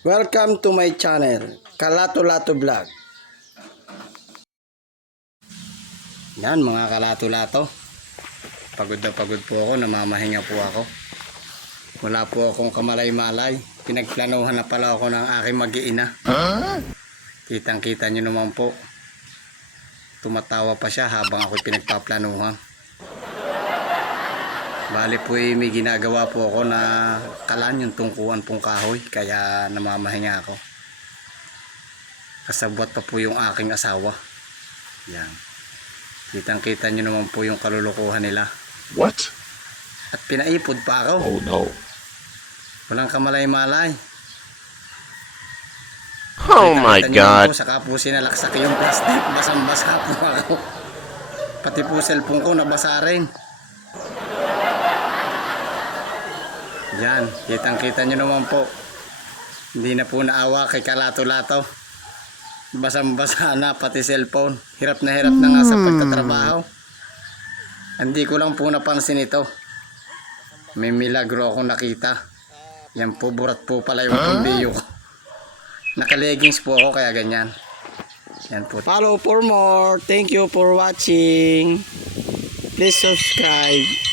Welcome to my channel, Kalato Lato Vlog. Yan mga kalato-lato. Pagod na pagod po ako, namamahinga po ako. Wala po akong kamalay-malay. Pinagplanuhan na pala ako ng aking mag-iina. Kitang-kita nyo naman po. Tumatawa pa siya habang ako'y pinagpaplanuhan. Bali po may ginagawa po ako na kalan yung tungkuan pong kahoy, kaya namamahinga ako. Kasabwat pa po yung aking asawa. Yan. Kitang-kita nyo naman po yung kalulukuhan nila. What? At pinaipod pa ako. Oh no. Walang kamalay-malay. Oh my God. Po, saka po sinalaksak yung plastic. Basang-basa po ako. Pati po cellphone ko nabasa rin. Yan, kitang-kita nyo naman po. Hindi na po naawa kay kalato-lato. Basang-basa na pati cellphone. Hirap na nga sa pagtatrabaho. Hindi ko lang po napansin ito. May milagro akong nakita. Yan po, burat po pala yung pambiyo ko. Naka-leggings po ako kaya ganyan. Yan po. Follow for more. Thank you for watching. Please subscribe.